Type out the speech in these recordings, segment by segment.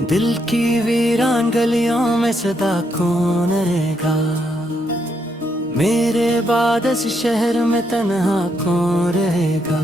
दिल की वीरान गलियों में सदा कौन रहेगा। मेरे बाद इस शहर में तन्हा कौन रहेगा।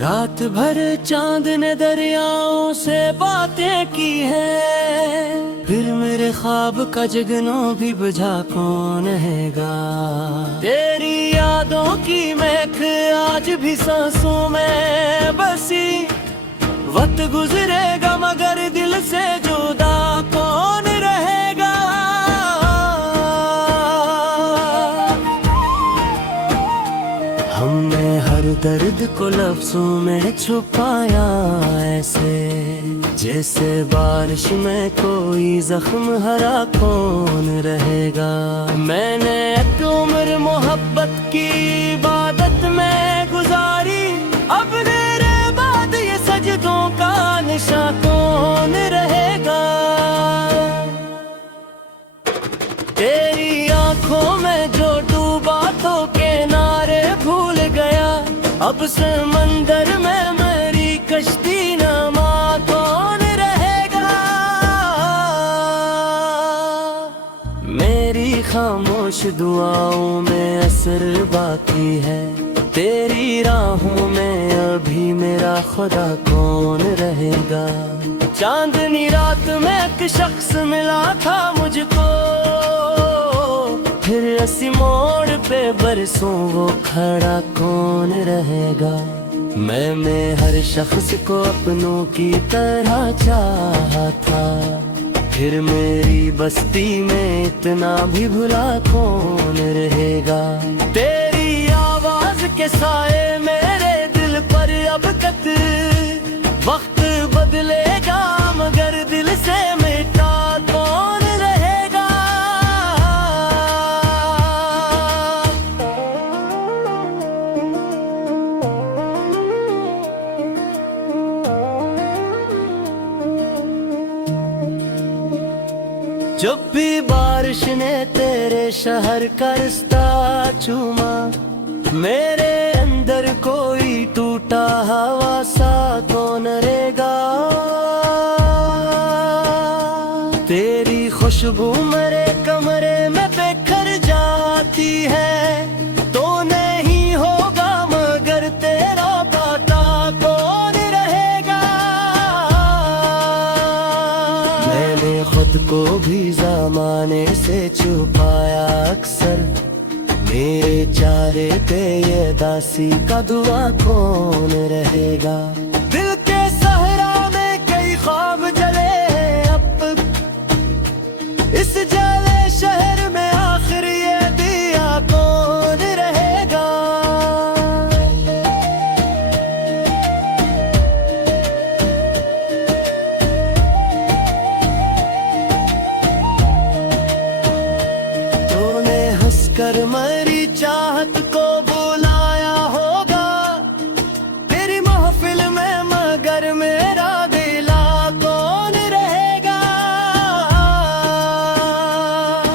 रात भर चांद ने दरियाओं से बातें की है, फिर मेरे ख्वाब का जगनों भी बुझा कौन रहेगा। तेरी यादों की महक आज भी सांसों में बसी, वक्त गुजरेगा मगर दिल से जुदा कौन रहेगा। हमने हर दर्द को लफ्जों में छुपाया ऐसे, जैसे बारिश में कोई जख्म हरा कौन रहेगा। मैंने एक उम्र मोहब्बत की इबादत में गुजारी, अब मेरे बाद ये सजदों का निशा कौन रहेगा। तेरी आंखों में जो डूबा तो किनारे भूल गया, अब समंदर में मेरी कश्ती नमा कौन रहेगा। मेरी खामोश दुआओं में असर बाकी है, तेरी राहों में अभी मेरा खुदा कौन रहेगा। चांदनी रात में एक शख्स मिला था मुझको, फिर ऐसी मोड़ पे बरसों वो खड़ा कौन रहेगा। मैं हर शख्स को अपनों की तरह चाहा था, फिर मेरी बस्ती में इतना भी भुला कौन रहेगा। तेरी आवाज के साए मेरे दिल पर अब तक, वक्त बदलेगा मगर दिल से मिटा कौन रहेगा। जब भी बारिश ने तेरे शहर का रास्ता चूमा, मेरे अंदर कोई टूटा हवा सा कौन रहेगा। तेरी खुशबू मेरे कमरे में बिखर जाती है, तो नहीं होगा मगर तेरा पता कौन रहेगा। मैंने खुद को भी ज़माने से छुपाया अक्सर, मेरे चारे पे ये दासी का दुआ कौन रहेगा। दिल के सहरा में कई ख्वाब जले अब, इस जले शहर में आखिर ये दिया कौन रहेगा। तूने हंसकर मरी चाहत को बुलाया होगा, तेरी महफिल में मगर मेरा दिला कौन रहेगा।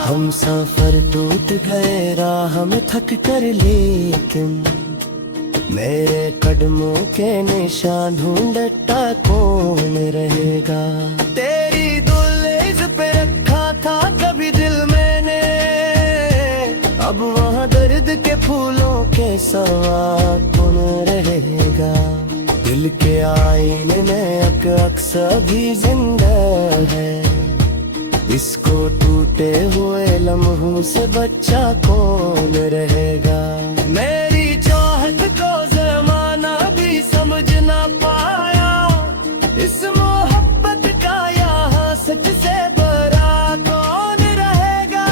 हम सफर टूट गए राह में थक कर, लेकिन मेरे कदमों के निशान ढूंढता कौन रहेगा। तेरी दुल्हन पे रखा था कभी दिल मैंने, अब वहाँ दर्द के फूलों के सवा कौन रहेगा। दिल के आईने में अक्स भी जिंदा है, इसको टूटे हुए लम्हों से बच्चा कौन रहेगा। मेरी चाहत को ज़माना भी समझ ना पाया, इस मोहब्बत का यहाँ सच से बड़ा कौन रहेगा।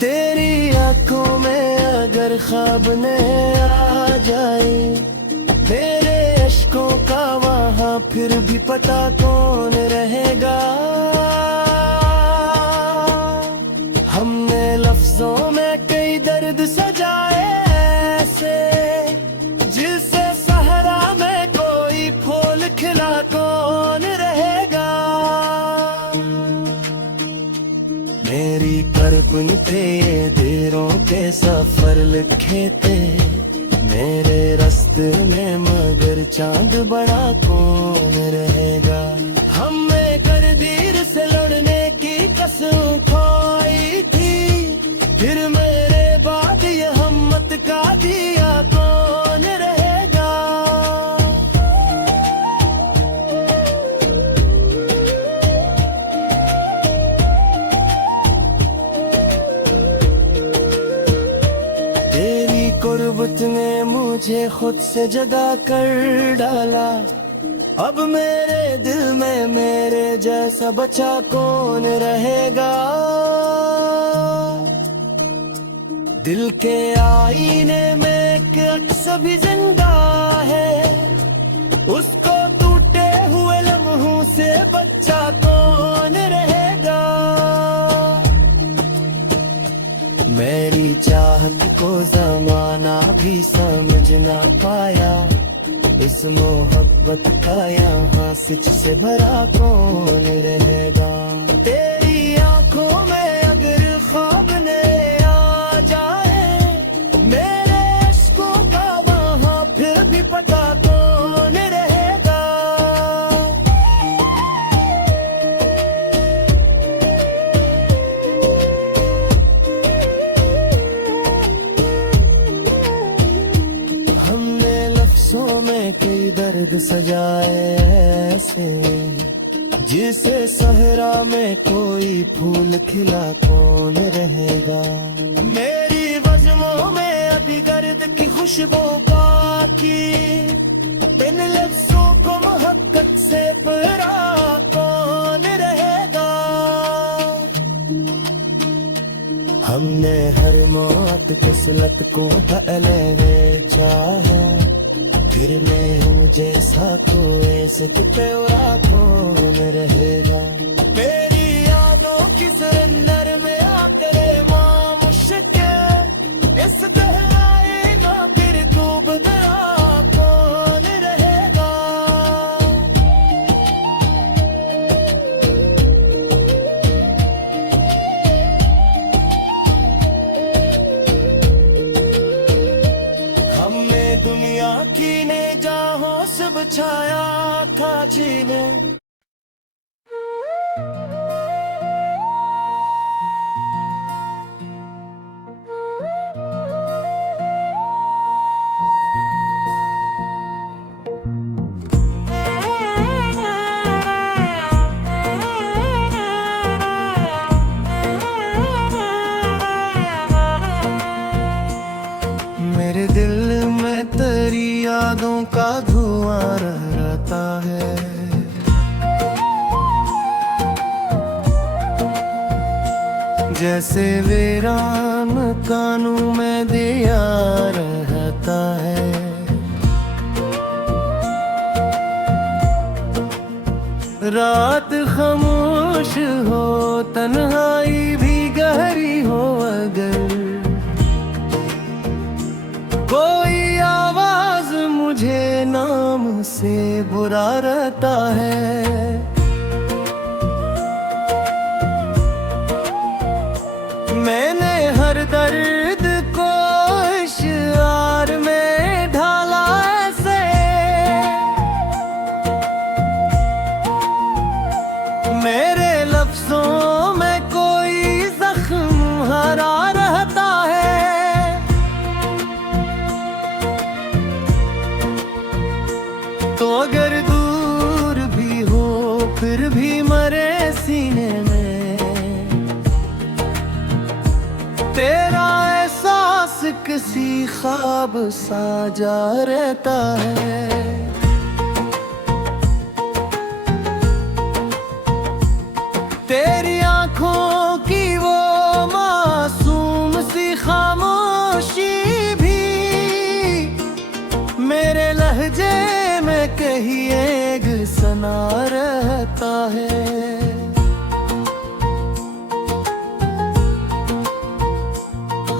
तेरी आंखों में अगर ख्वाब ने आ जाए, मेरे अश्कों का वहाँ फिर भी पता कौन रहेगा। हमने लफ्जों में कई दर्द सजाए ऐसे, जिससे सहरा में कोई फूल खिला कौन रहेगा। अपनी पे ये दिलों के सफर लिखे थे मेरे रास्ते में, मगर चांद बड़ा कौन रहेगा। हमें करदीर से लड़ने की कसम खाई थी, फिर मेरे बाद ये हिम्मत का दिया कौन रहेगा। तेरी कुर्बत ने मुझे खुद से जुदा कर डाला, अब मेरे दिल में मेरे जैसा बच्चा कौन रहेगा। दिल के आईने में एक अक्स भी जिंदा है, उसको टूटे हुए लम्हों से बच्चा कौन रहेगा। मेरी चाहत को जमाना भी समझ ना पाया, इस मोहब्बत का यहाँ सच से भरा कौन रहेगा। तेरी आंखों में अगर ख्वाब ने आ जाए, मेरे इश्कों का वहाँ फिर भी पता कौन रहेगा। हमने लफ्जों में कई दर्द सजाए ऐसे, जिसे सहरा में कोई फूल खिला कौन रहेगा। मेरी वज़्मों में अभी गर्द की खुशबू बाकी, इन लफ्जों को मोहब्बत से भरा कौन रहेगा। हमने हर मौत किस्मत को पहले चाहा, फिर मैं हूँ जैसा कोई सितरा कौन रहेगा। मेरी यादों की सिरंदर में आकर माँ मुश्किल, इस गहराई में फिर डूब गया कौन रहेगा। हमने दुनिया की ने जहाँ से बचाया खाची में। मेरे दिल में तेरी यादों का धुआं रहता है, जैसे वीरान कानों में दिया रहता है। रात खामोश हो, तन्हाई भी गहरी हो, अगर कोई आवाज मुझे नाम से बुला रहता है। मैंने हर दर्द को इश्आर में ढाला ऐसे, मेरे लफ्जों में कोई जख्म हरा रहता है। तो अगर दूर भी हो फिर भी मरे सीने में, तेरा एहसास किसी ख्वाब सा जा रहता है। तेरी आंखों की वो मासूम सी खामोशी भी मेरे लहजे में कहीं एक सना रहता है।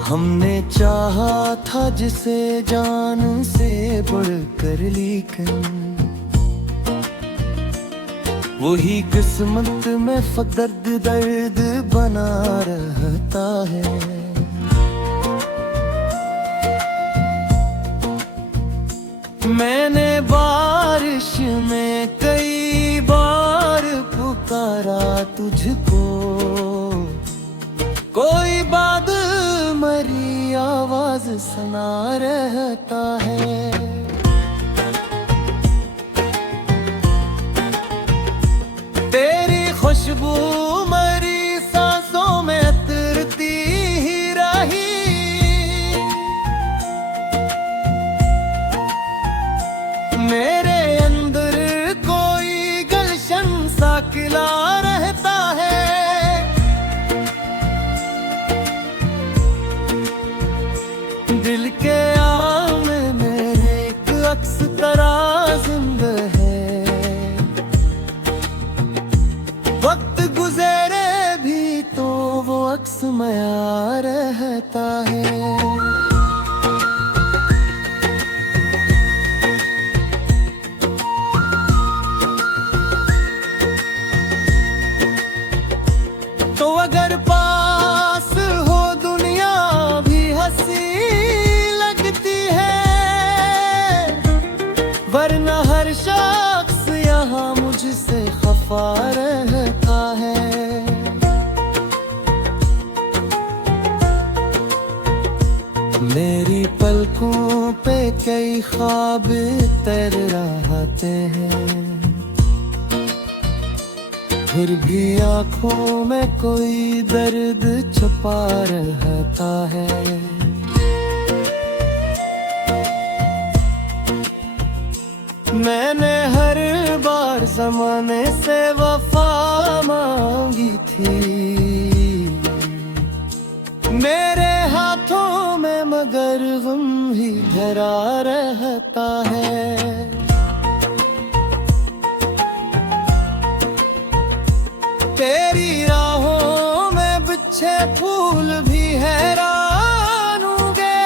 हमने चाहा था जिसे जान से बढ़कर, लेकिन वही किस्मत में फकत दर्द बना रहता है। मैंने बारिश में कई बार पुकारा तुझको, कोई बादल मरी आवाज सुना रहता है। तेरी खुशबू मरी सांसों में उतरती ही रही, मेरे अंदर कोई गुलशन सा खिला रहता है। दिल के आम में मेरे एक अक्स तरह जिंदा है, वक्त गुजरे भी तो वो अक्स मया रहता है। तो अगर पास हो दुनिया भी हंसी लगती है, वरना हर शख्स यहाँ मुझसे खफा रहता है। मेरी पलकों पे कई ख्वाब तैर रहते हैं, फिर भी आँखों में कोई दर्द छुपा रहता है। मैंने हर बार ज़माने से वफा मांगी थी, मेरे हाथों में मगर गम ही भरा रहता है। तेरी राहों में बिछे फूल भी हैरान होंगे,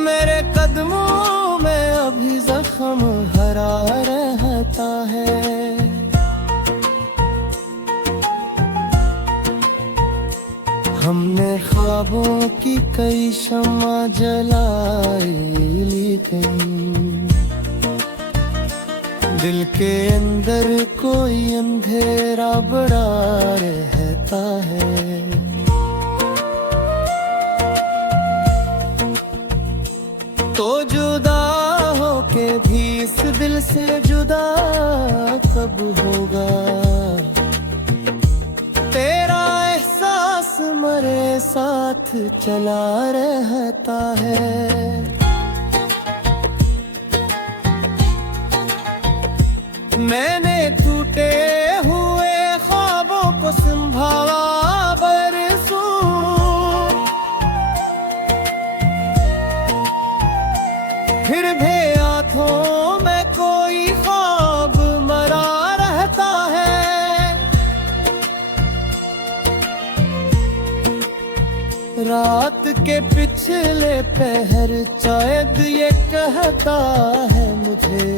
मेरे कदमों में अभी जख्म हरा रहता है। हमने ख्वाबों की कई शम्मा जलाई, लेकिन दिल के अंदर कोई अंधेरा बड़ा रहता है। तो जुदा होके भी इस दिल से जुदा कब होगा, तेरा एहसास मरे साथ चला रहता है। मैंने टूटे हुए ख्वाबों को संभाला बरसों, फिर भी आँखों में कोई ख्वाब मरा रहता है। रात के पिछले पहर शायद ये कहता है मुझे,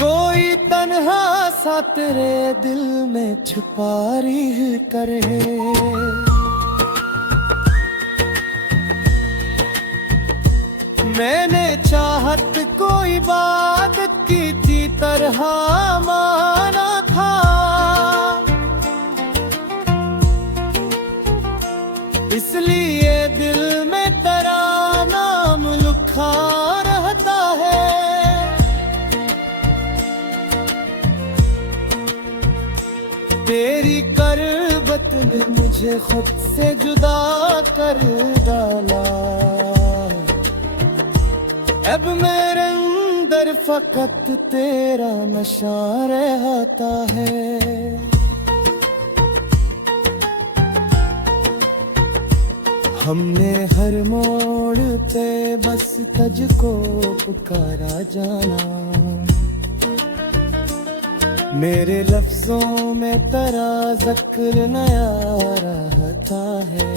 कोई तन्हा सा तेरे दिल में छुपा रही करे। मैंने चाहत कोई बात की थी तरह माना था, इसलिए दिल में तेरा नाम लिखा रहता है। तेरी करबत ने मुझे खुद से जुदा कर डाला, अब मेरे अंदर फकत तेरा नशा रहता है। हमने हर मोड़ पे बस तुझको पुकारा जाना, मेरे लफ्जों में तेरा जिक्र नया रहता है।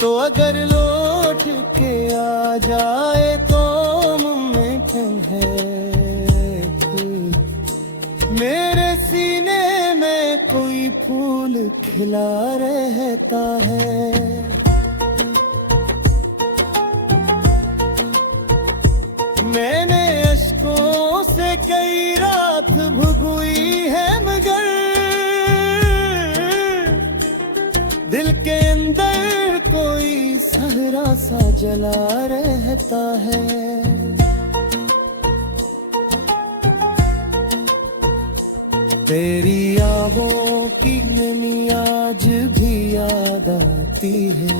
तो अगर लौट उठ के आ जाए तो मुमकिन है। मेरे सीने में कोई फूल खिला रहता है। मैंने अश्कों से कई रात भुगुई है, मगर दिल के अंदर कोई सहरा सा जला रहता है। तेरी आहों की नमी आज भी याद आती है।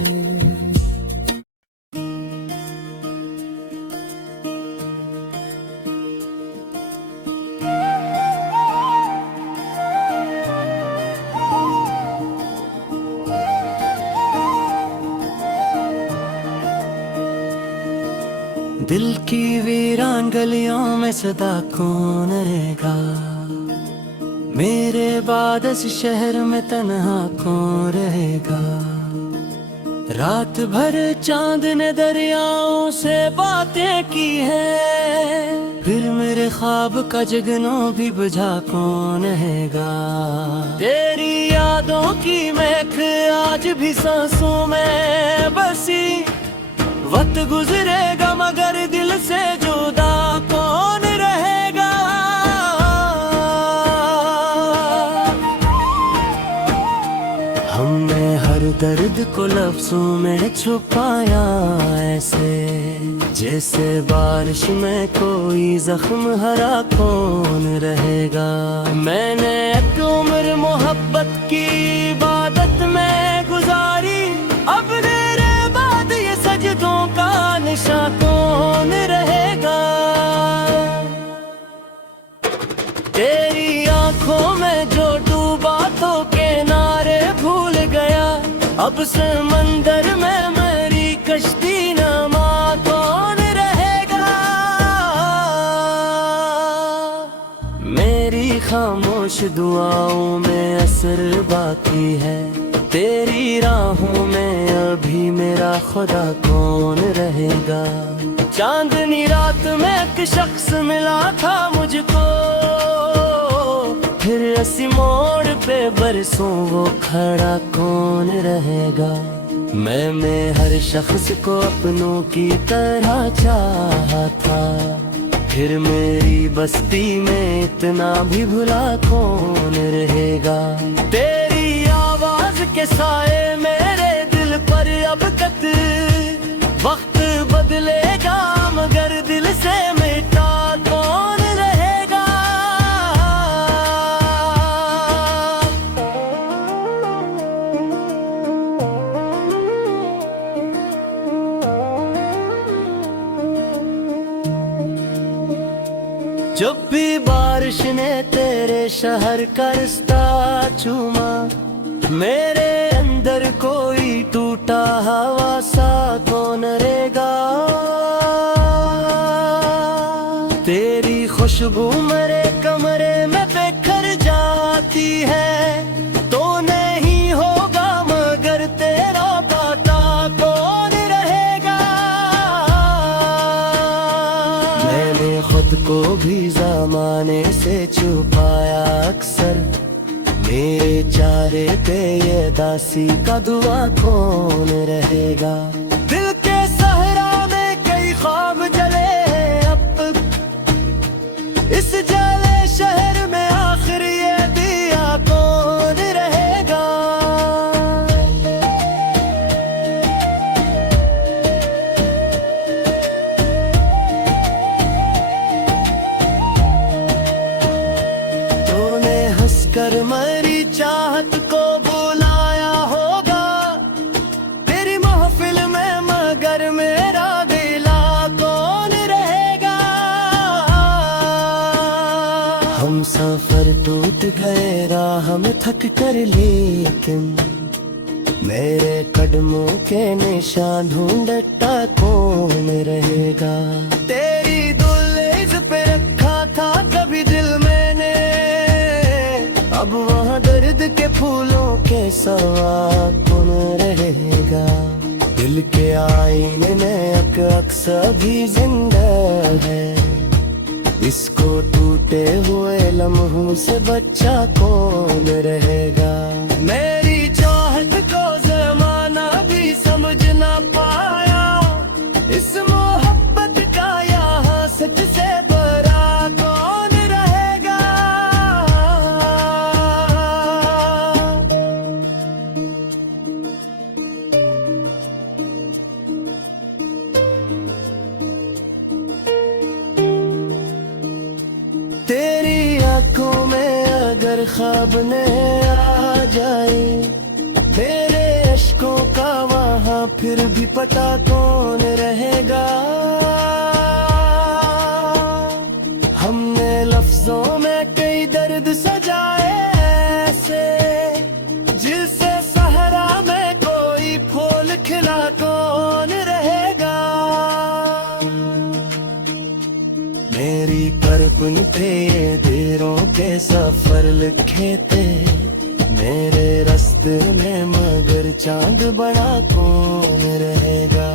दिल की वीरान गलियों में सदा कौन रहेगा, मेरे बाद इस शहर में तन्हा कौन रहेगा। रात भर चांद ने दरियाओं से बातें की है, फिर मेरे ख्वाब का जगनों भी बुझा कौन रहेगा। तेरी यादों की महक आज भी सांसों में बसी, वक्त गुजरेगा मगर दिल से जुदा कौन रहेगा। हमने हर दर्द को लफ्जों में छुपाया ऐसे, जैसे बारिश में कोई जख्म हरा कौन रहेगा। मैंने एक उम्र मोहब्बत की इबादत में गुजारी, अब मेरे बाद ये सजदों का निशा कौन रहेगा। तेरी आंखों में जो डूबा तो किनारे भूल गया, अब समंदर में मेरी कश्ती नमा कौन रहेगा। मेरी खामोश दुआओं में असर बाकी है, तेरी राहों में अभी मेरा खुदा कौन रहेगा। चांदनी रात में एक शख्स मिला था मुझको, फिर इसी मोड़ पे बरसों वो खड़ा कौन रहेगा। मैं हर शख्स को अपनों की तरह चाहा था, फिर मेरी बस्ती में इतना भी भुला कौन रहेगा। तेरी आवाज के साए मेरे दिल पर अब तक, वक्त बदलेगा मगर दिल से मिटा कौन रहेगा। जब भी बारिश ने तेरे शहर का रास्ता चूमा, मेरे अंदर कोई टूटा हवा सा कौन रहेगा। तेरी खुशबू मेरे कमरे में बिखर जाती है, तो नहीं होगा मगर तेरा पता कौन रहेगा। मैंने खुद को भी ज़माने से छुपाया अक्सर, मेरे चारे पे ये दासी का दुआ कौन रहेगा। दिल के सहरा में कई ख्वाब जले, अब इस जले शहर में आखिर ये दिया कौन रहेगा। तूने हंसकर मरी चाहत को बुलाया होगा, तेरी महफिल में मगर मेरा दिला कौन रहेगा। हम सफर टूट गए राह में थक कर, लेकिन मेरे कदमों के निशान ढूंढता कौन रहेगा। तेरी दुल्हन पे रखा था कभी दिल मैंने, अब वहाँ दर्द के फूलों के सवा कौन रहेगा। दिल के आईने में अक्स भी जिंदा है। इसको टूटे हुए लम्हों से बच्चा कौन रहेगा। मेरी चाहत को जमाना भी समझ ना पाया, इस मोहब्बत का यहाँ सच से बड़ा कौन रहेगा। तेरी आंखों में अगर ख्वाब ने आ जाए, मेरे अश्कों का वहाँ फिर भी पता कौन रहेगा। हमने लफ्जों में कई दर्द सजाए ऐसे, जिससे सहरा में कोई फूल खिला कौन रहेगा। मेरी करबन पे देरों के सफर लिखे थे मेरे रास्ते में, मगर चांद बड़ा कौन रहेगा।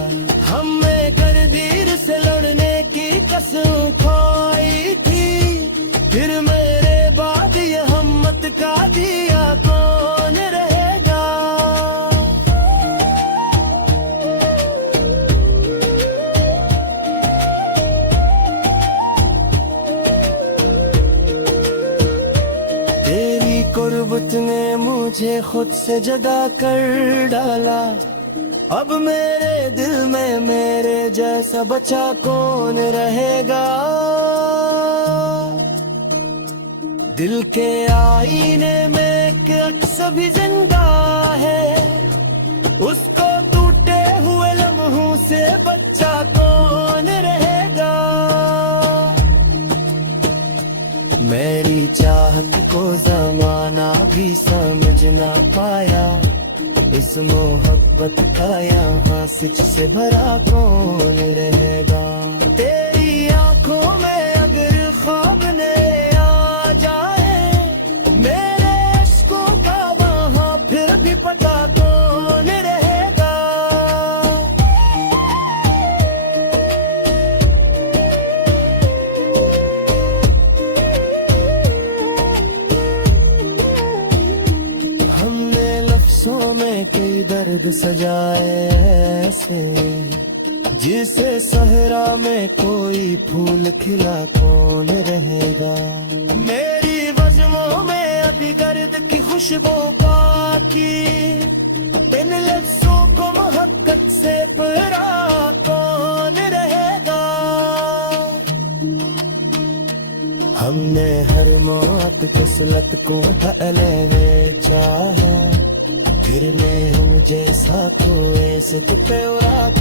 हमें करदीर से लड़ने की कसम खाई थी, फिर मेरे बाद ये हिम्मत का दिया कौन रहेगा। तेरी कुर्बत ने मुझे खुद से जुदा कर डाला, अब मेरे दिल में मेरे जैसा बच्चा कौन रहेगा। दिल के आईने में एक अक्स भी जिंदा है, उसको टूटे हुए लम्हों से बच्चा कौन रहेगा। मेरी चाहत को जमाना भी समझ ना पाया, इस मोहब्बत का यहाँ सच से भरा कौन रहेगा। तेरी आंखों में अगर ख्वाब ने आ जाए, मेरे अश्कों का वहाँ फिर भी पता कौन रहेगा। हमने लफ्जों में कई दर्द सजाए ऐसे, जिसे सहरा में कोई फूल खिला कौन रहेगा। मेरी वज़्मों में अभी गर्द की खुशबू बाकी, इन लफ्जों को मोहब्बत से भरा कौन रहेगा। हमने हर मौत किस्मत को पहले चाहा, फिर ने हम जैसा कोई से तो कौन